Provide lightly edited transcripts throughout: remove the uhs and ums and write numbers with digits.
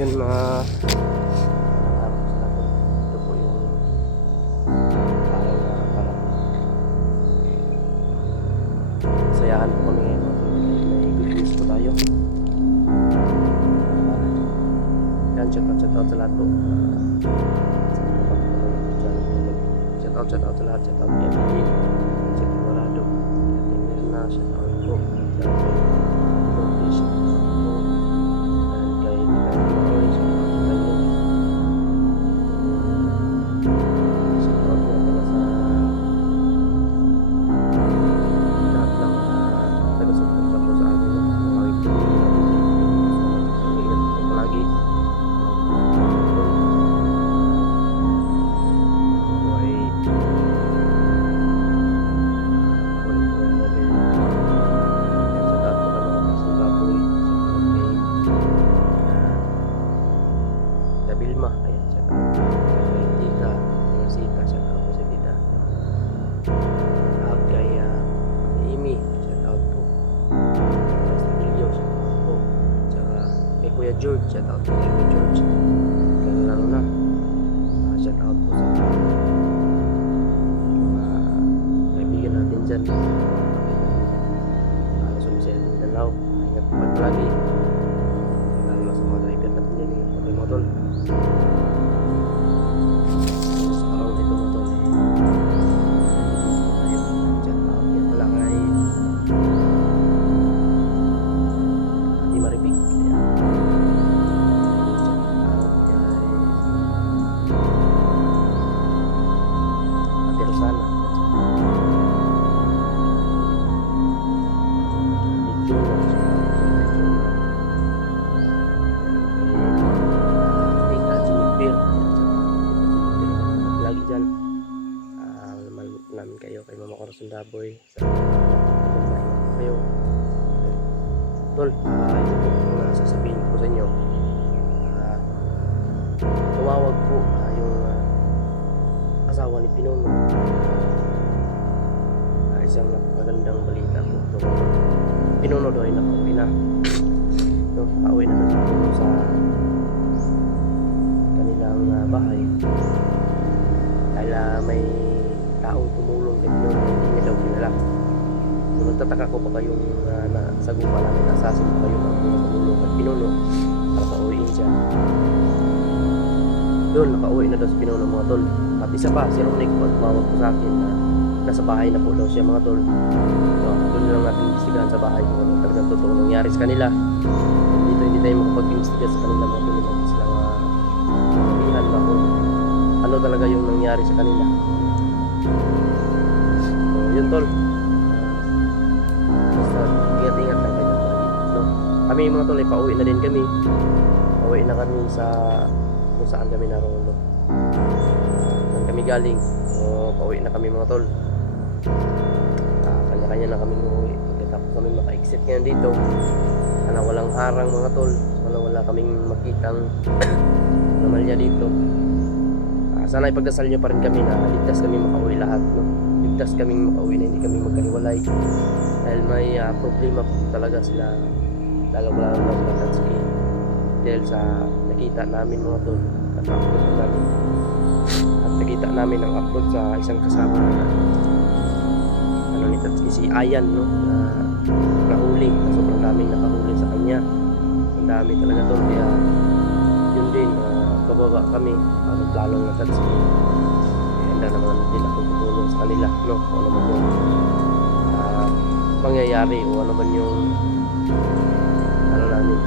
Yun mga araw sa natin. Ito po yung araw na parang sayahan po kami ngayon. May good news po tayo. Yan, shout out sa lahat po. Shout out sa lahat. Shout out kay Emily, si Colorado, Ating Mirna, shout out po. Bilma, ayan, shout out kay Tita, kay Sita, shout out po sa Tita. Kay Amy, shout out po. Kay Stabilio, shout out po. Tsaka kay Kuya George, shout out po kay Kuya George. Lalo na, shout out po sa kaibigan natin dyan. Sumisaya din ng law, ingat po lagi. Lalo na sa mga driver natin dyan, ingat po kayo mga tol. Parang ito mo to chat out yan pala kay Ate Maribig. Ayan, chat out kay Ate Rosana, Ate Juna, lagi dyan. Namin kayo kay Mama Corazon Daboy sa kayo tol. Ito po kung sasabihin ko sa inyo, tumawag po yung asawa ni Pinuno. Isang napakagandang balita po ito. Pinuno daw ay nakauwi na. Nakauwi na doon sa kanilang bahay dahil may taong tumulong kay Pinuno na hindi niya daw kilala. So nagtataka ko baka yung nasagupa namin, nasasin pa kayo ng mga tumulong kay Pinuno para pauwiin siya. Doon nakauwi na daw si Pinuno mga tol. At isa pa, si Ronick po tumawag po sa akin na nasa bahay na po daw siya mga tol. So doon lang natin imbestigahan sa bahay kung ano talagang totoo nangyari sa kanila. Dito hindi tayo makapag-imbestiga sa kanila mga tol. Hindi sila masabihan ba kung ano talaga yung nangyari sa kanila. So yun tol, basta ingat-ingat lang kayo no? Kami mga tol ay pauwi na din kami. Pauwi na kami sa kung saan kami naroon, no? Saan kami galing. So pauwi na kami mga tol. Kanya-kanya na kami uuwi. Pagkatapos kami maka-exit ngayon dito, sana walang harang mga tol. Sana wala kaming makitang anomalya dito. Sana ipagdasal nyo pa rin kami na ligtas kami makauwi lahat, no? Ligtas kaming makauwi na hindi kami magkaliwalay dahil may problema po talaga sila, lalo-lalo na sila Tatsky, dahil sa nakita namin mga tol at upload namin, at nakita namin ang upload sa isang kasama na ano ni Tatsky, si Ayan, no? Na nahuli, na sobrang daming nakahuli sa kanya, ang dami talaga tol. Kaya yun din, bababa kami planong na Tatsky. Handa naman din ako tutulong sa kanila, no? O ano man yung mangyayari o ano man yung ano namin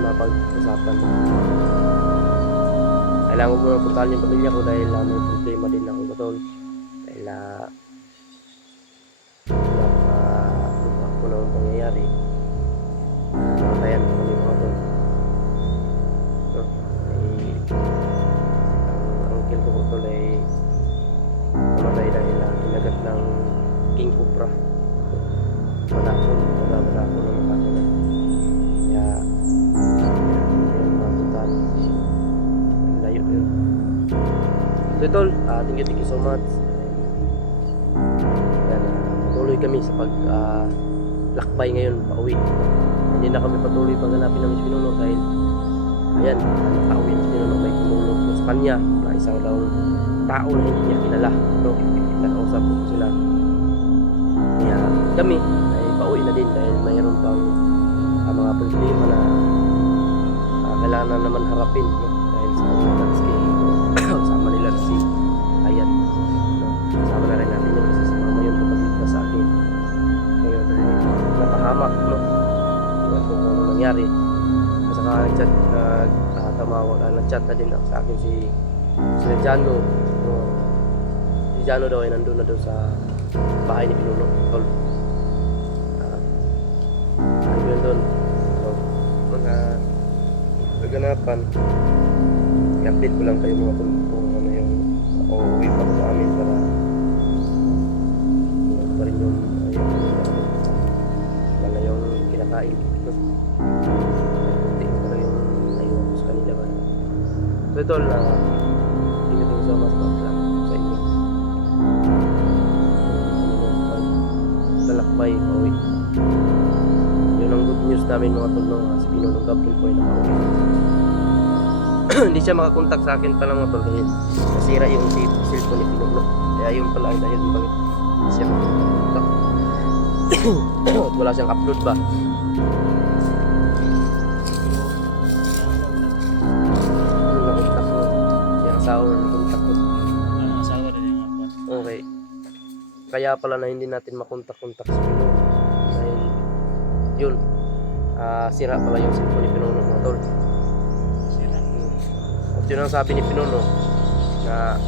mapag-usapan. Kailangan ko muna puntahan yung pamilya ko dahil may problema din ako tol. Dahil ako na pangyayari. Namatayan ko kami mga tol. Ang uncle ko tol ay namatay dahil kinagat ng King Cobra. Manakon ang makakunan. Kaya yung mga puntahan layo yun. So tol, thank you so much. Yan, patuloy kami sa lakbay ngayon pauwi. Hindi na kami patuloy paghanapin ng Pinuno dahil ayan, nakauwi na si Pinuno, may tumulong po sa kanya na isang daw tao na hindi niya kilala, no? Nakausap po sila. Kaya kami ay pauwi na din dahil mayroon pang mga problema na kailangan naman harapin, no? Dahil sa mga taski sama nila si Ayan, no? Kasama na rin natin yun kasi si mama yun kapagligtas sa akin ngayon dahil napahamak, no? Iwan ko kung ano nangyari. At saka nag-chat na din sa akin si Jano, no? Si Jano daw ay nandun na daw sa bahay ni Pinuno, tol. Ano yun doon? So, mga kaganapan, i-update ko lang kayo mga tol kung ano yung uuwi pa ko sa amin para ano pa rin yung wala yung kinakain, no? Kunti na talaga yung naiwan ko sa kanila ba. So ito na thank you so much lang sa inyo talakbay pauwi. Yun ang good news namin mga tol, no? Si Pinunong Gabriel po ay nakauwi. Hindi siya makakontak sa akin pala mga tol kasi nasira yung cellphone ni Pinuno. Kaya yun pala ang dahil bakit hindi siya makakontak. At wala siyang upload ba. Yung nakontak mo, yung asawa na nakontak ko. Asawa rin yung apa. Okay. Kaya pala na hindi natin makontak-kontak si Pinuno dahil yun, sira pala yung cellphone ni Pinuno mga tol. At yun ang sabi ni Pinuno na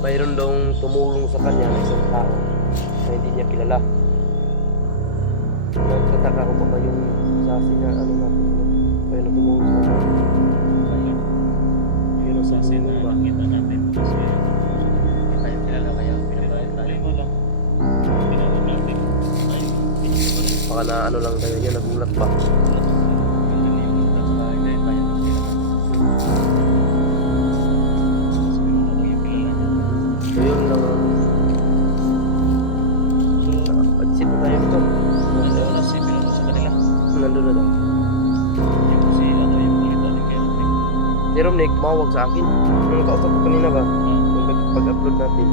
mayroon daw tumulong sa kanya na isang tao na hindi niya kilala. Nagtataka ko pa yung sasi na ano natin kaya na tumulong sa kanya. Yun ang sabi Kasi ba? nakita natin kasi hindi tayo kilala kaya pinapayat tayo. Mo lang. Pinapayat natin. Ay, pinapayat. Baka na ano lang tayo yun, nagulat pa. So yun lang ang pag-isip na tayo dito. Nandun na daw. Si Romnick, mawag sa akin. Nung kausap ko kanina ba? Nung pag-upload natin.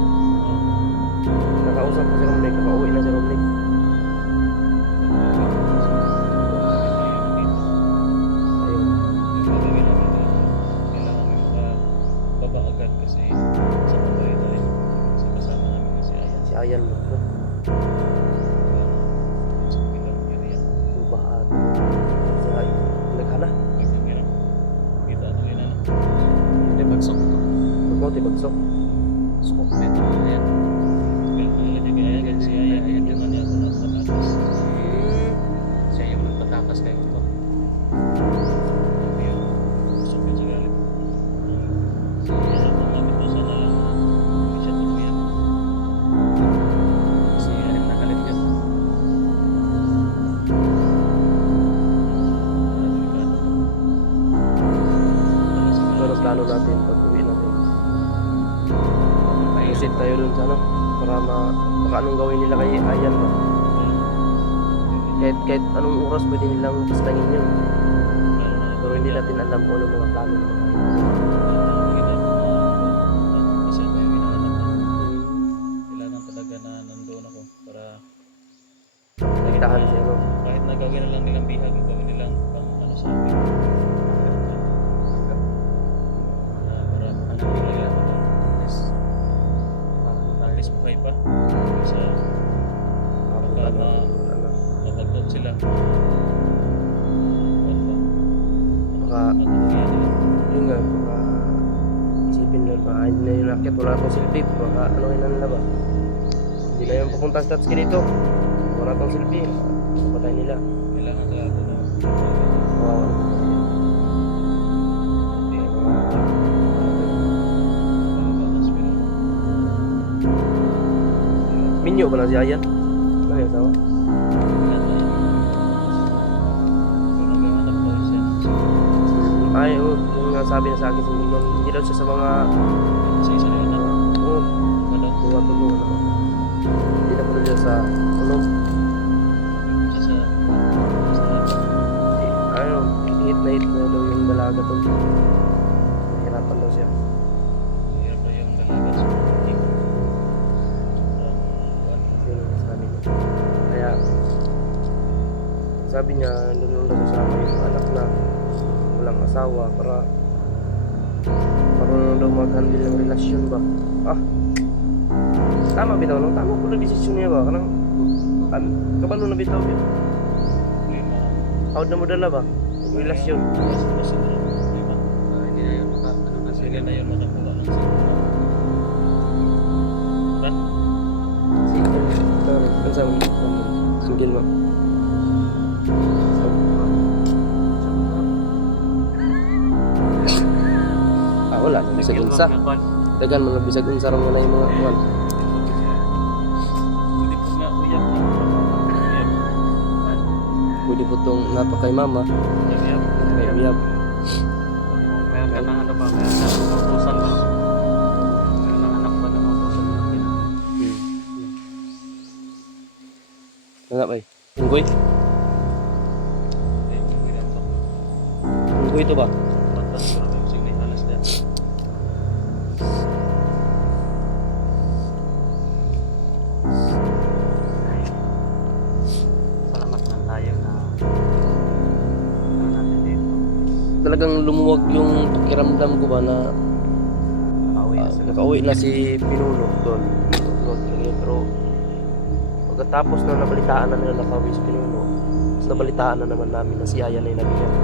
Nakausap ko si Romnick, nakauwi na si Romnick. Ayun. Si Ayan mo. Bahat. Si Ayan. Naghana. Huwag mo, tibagsok. Siya yung nagpatakas kayo ito. Pero plano natin pag uwi natin. Visit tayo dun sa ano, para baka anong gawin nila kay Ayan ba? Kahit anong oras pwede nilang paslangin yun. Pero hindi natin alam kung anong mga plano ng mga Ayan. Kailangan talaga na nandoon ako para Nagtahan siya, no? kahit nagawin na lang nilang bihag, gawin nilang pang ano sa akin. Para hanapin nila ako. Yes. At least buhay pa. Sa Makapunta na, ano, napagod sila. baka, Matulungan nila. yun nga, baka isipin nila, baka hindi na yung rakyat, wala akong silbi, baka ano na nila ba? Hindi na yung pupunta sa Tatsuki dito. Wala akong silbi, napatay nila. Kailangan talaga na Kawawa naman kasi. hindi ako Mga, makabakas pero minyo ba na si Ayan? Ano yung asawa? Ay, oo, yung nga sabi na sa akin, hindi daw siya sa mga, oo, tulungan ako. Hindi na po siya sa, ano, ano, hit na daw yung dalaga to. Kaya sabi niya doon lang daw kasama yung anak na walang asawa para marunong daw mag-handle ng relasyon ba. Tama bitaw no? Tama po na desisyon niya ba? Kanang kabalo na bitaw yun. Out na mo dala ba? Yung relasyon. Hindi na yun sige na yun makakuha ng Single mo. Wala, bisag unsa. Dagan man bisag unsa ra man yung mga kuan. Pwede po nga uyab Pwede po tong napa kay mama. Uyab. Meron ka ng ano ba? Meron ka ng utusan ba? Meron ng anak ba ng utusan natin? Nga bay. Unggoy. Unggoy to ba? Salamat na tayo na ano natin dito. Talagang lumuwag yung pakiramdam ko ba na Nakauwi na sila. nakauwi na si Pinuno doon. Pero pagkatapos na nabalitaan na nila nakauwi si Pinuno, nabalitaan na naman namin na si Aya na yung nabiyak.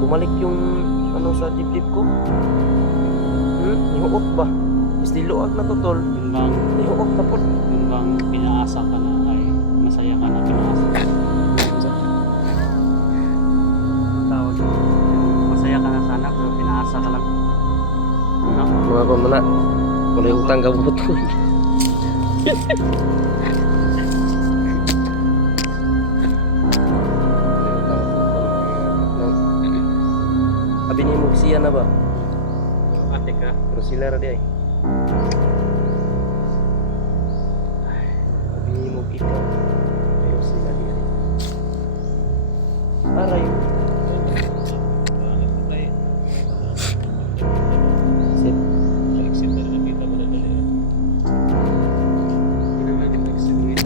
Bumalik yung ano sa dibdib ko. Nihuot ba? Istiluag na totol. Yung bang, Nihuot na po. yung bang pinaasa ka na ay masaya ka na pinaasa ka. Tawag. Masaya ka na sana pero pinaasa ka lang. No? Mga pamana, kulay utang ka po. Abi ni Mugsiya na ba? Ate ka. Pero sila ra di ay. Abi ni Mugika. Pero sila di ay. Aray. Sip.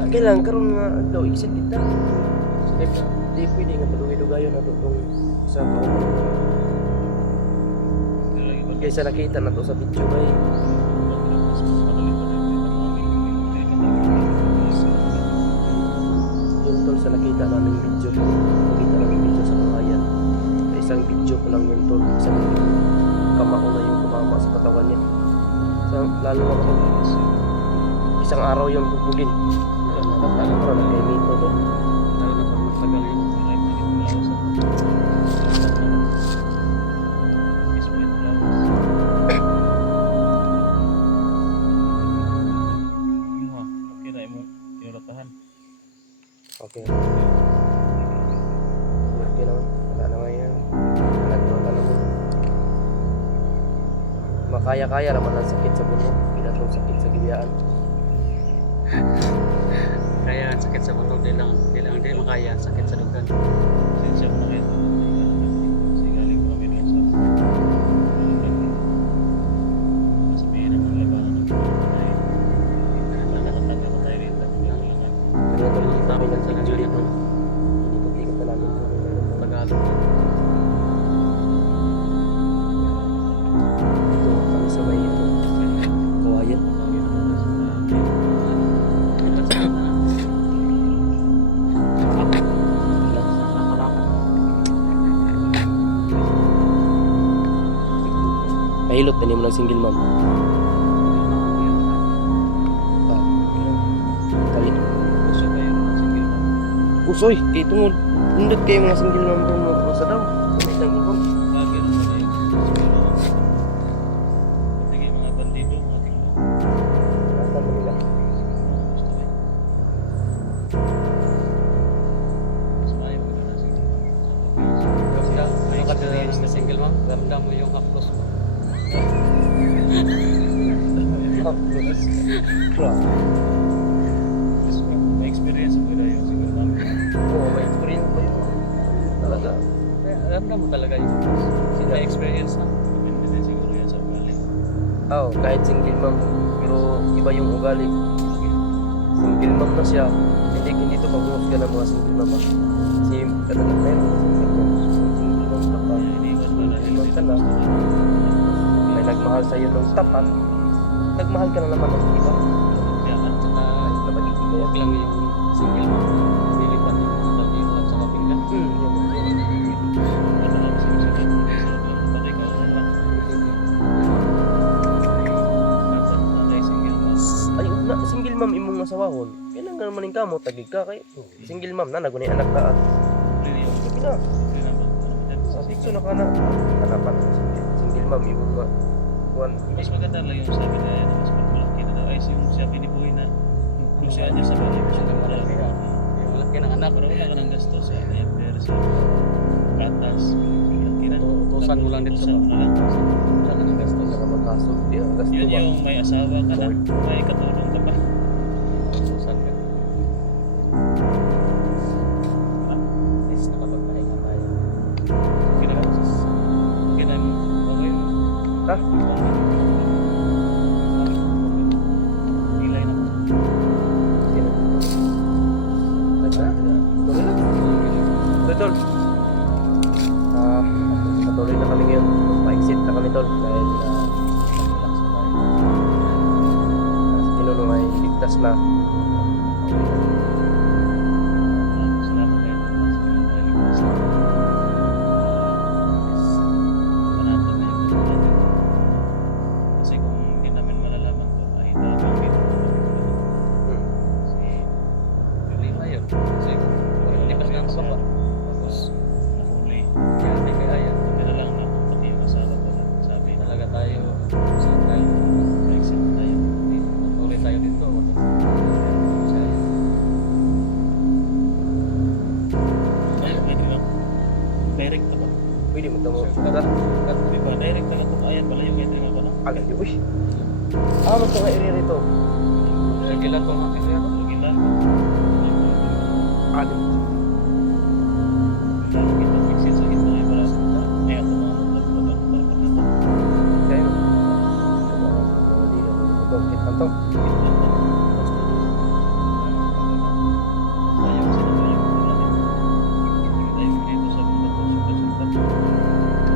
Kailan karon nga daw exit kita. Sip. Di pwede nga padugi-dugayon ato tong sa kauban. Kaysa nakita na to sa video bay. Yung tol sa nakita namin video to. Nakita namin video sa kahayan. Sa isang video ko lang yung tol. Isang kamao na yung kumama sa katawan niya. Sa lalo na kapag isang araw yung bubugin. Lalo ko na nagkaimito to. Lalo na pag magtagal yung life na ito sa Okay. Okay naman. Wala naman yan. Wala naman. Makaya-kaya naman ang sakit sa buno. Pinatong sakit sa gibiyaan. kaya ang sakit sa mundo di makaya ang sakit sa dugan. Sensya mo na kayo. Sigaling ko kami sa sabihin ng mga labanan ng patay. Nakakataga pa tayo rito. Kaya tuloy kami ng video dito. Inikot-ikot na namin kung meron pong Tagalog. dito kami sa may kawayan. Mahilot na mo ng single mom. Kali. Kusoy, kay tungod. Nindot kayo mga single mom doon mo sa daw. May lang ibang. Sige mga bandido, mga tinglo. Nasa ba nila? Nakadiriyan na single mo, ramdam mo yung haplos mo. May experience mo na yung single mom. Oo, may experience pa yun. Talaga. Ramdam mo talaga yung may experience na. Depende din siguro yan sa ugali. Oo, kahit single mom. Pero iba yung ugali. Single mom na siya, hindi to pag-uusga ng mga single mama. Kasi kadalag na yun, single mom ka pa, Iniwan ka na. Iniwan ka na. May nagmahal sa'yo ng tapat, nagmahal ka na naman ng iba. Kaya at saka Ay, napag-ibig huwag kaya. lang yung single mo. Lilipat yung dalawa at saka pinggan. Yun. Ano lang single mo. Patay ka na lang. Dapat patay single mo. Ay, na, single mom imong asawahon. Kailan ka naman yung kamo, tagig ka kay. Single mom na, nagunay anak ka at. Really, yung Sabi na, sabi ko na ka na. Hanapan na single mom imong ma. Kuan. Mas maganda lang yung sabi na yan, mas malaki na daw ay yung sabi ni Boy na kung siya niya sa bahay siya na malaki ka. Yung malaki ng anak, pero wala ka ng gasto sa diaper, sa gatas, malaki na. Utusan mo lang dito sa mga wala ka ng gasto. Saka magkasod. Di ang gasto Yun ba? yung may asawa ka na, may katulong ka pa. Utusan ka. Is nakapagpahinga tayo. Kina mo, okay mo. Ha? Ilay na. Yan. Tuloy lang. Tol. Patuloy na kami ngayon. Pa-exit na kami tol. Dahil Pinuno ay ligtas na. Salamat kayo sa mga ligtas. Panatag na yung gusto natin. Kasi kung hindi namin malalaman to, ay talagang dito. Kasi problema yun. Kasi hindi pa sila nakababa. Tapos nahuli. Kaya may kaya. Kaya lang na pati yung asawa ko lang. Sabi talaga tayo saan tayo. Exit tayo. Tuloy tayo dito. Direct na ba? Pwede mo tamo. Di ba? Direct na lang kung ayan pala yung entry ko na. Agad yun. Uy. Ano sa nga area rito? Gila ko mga kaya ko. Gila. Alim. Gila kita fixin sa gitna ay para kaya ito mga magpapagod para pagkita. Kaya yun. Hindi na ito. Kita to. Sayang sila yung natin. Tayo dito sa bundok ng sultan.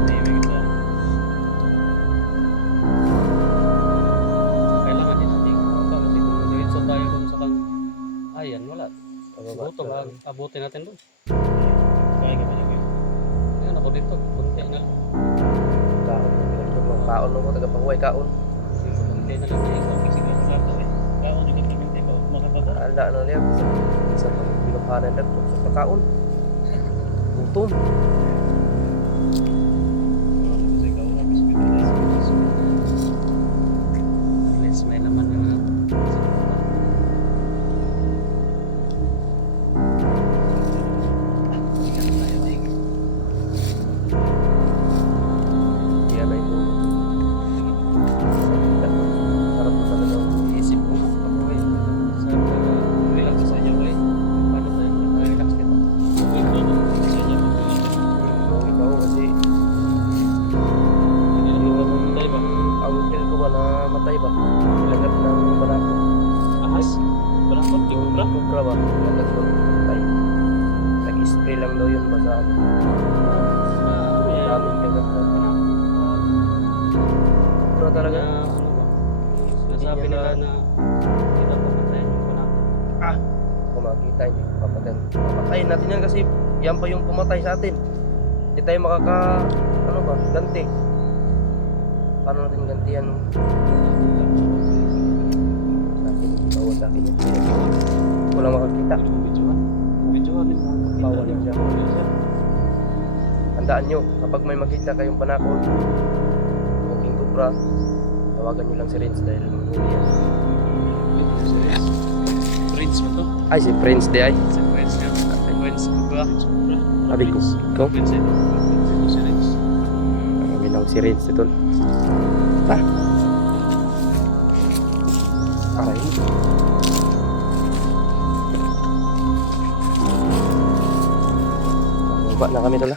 Tayo kita. Kailangan din natin kasi kung diretso tayo dun sa kang ayan wala. Gutom lang abutin natin doon. Kaya ka ba niya? Ayan ako dito. Kunti na lang. Kaon. Kaon mo tagapahuay kaon. Kunti na lang na ikaw. Kasi ka lang eh. Kaon juga perminti ba? Makapata. Anda ano liya. Bisa pinuhanan na sa pagkaon. Gutom. Kasi ikaw lang. Bismillah. Let's may naman yung Yan ay ito. Sarap na talaga ang isip ko. Ako eh. Sana relax sa inyo eh. Paano tayo relax dito? Okay ba naman sa inyo? Ikaw kasi Hindi naman ba tayo ba? ang uncle ko ba na matay ba? Nilagap ng barako. Ahas? Barakot? Di kubra? Kubra ba? Nilagap ko. Matay. Nag-spray lang daw yun ba sa ano? Daming kagat na. Kubra talaga. Nasabi nila na hindi daw papatayin yung panakot. Kung makita hindi papatayin. Papatayin natin yan kasi yan pa yung pumatay sa atin. Hindi tayo ano ba, ganti. Paano natin gantihan? Sa akin, bawal sa akin yun. Walang makakita. Videohan din mo. Bawal yun siya. Tandaan nyo, kapag may makita kayong panakot, walking kubra, tawagan nyo lang si Renz dahil manghuli yan. Prince mo to? Ay, si Prince di ay. Si Prince yan. Prince kubra. Sabi ko, ikaw? Prince ito. Si Prince. Ang ginawag si Renz ito. Ha? Aray mo. Baba na kami doon